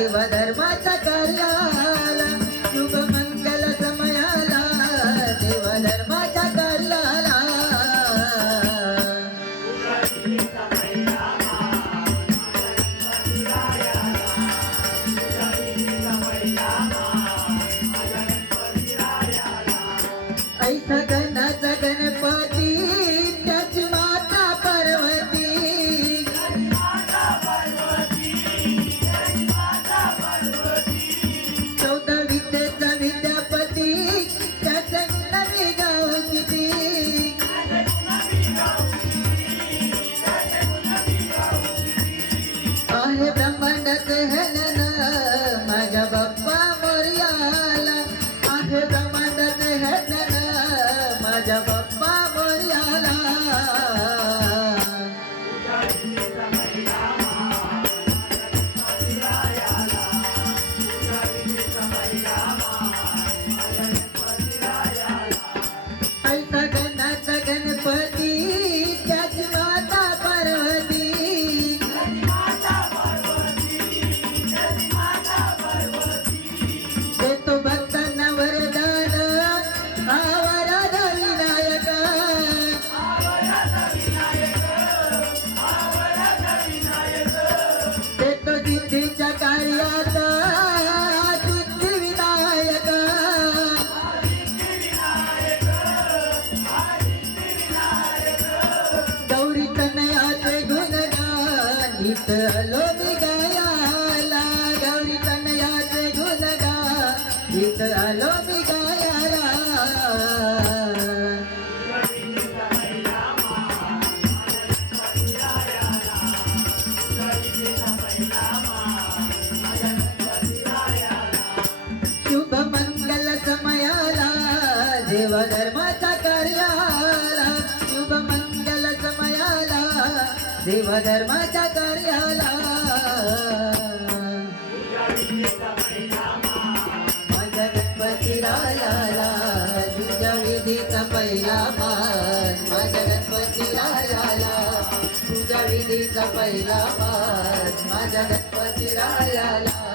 देव धर्माच्या कार्याला शुभ मंगल समयाला देव धर्माच्या कार्याला ऐसा te सिद्धीच्या कार्यात सिद्धी विनायक गौरी तनयाचे गुणगान गीत आलो मी गायाला. गौरी तनयाचे गुणगान गीत आलो देव धर्माच्या कार्याला शुभ मंगल समयाला देव धर्माच्या कार्याला. माझ्या गणपती रायाला तुझ्या विधीचा पहिला मान माझ्या गणपती रायाला तुझ्या विधीचा पहिला मान माझ्या गणपती रायाला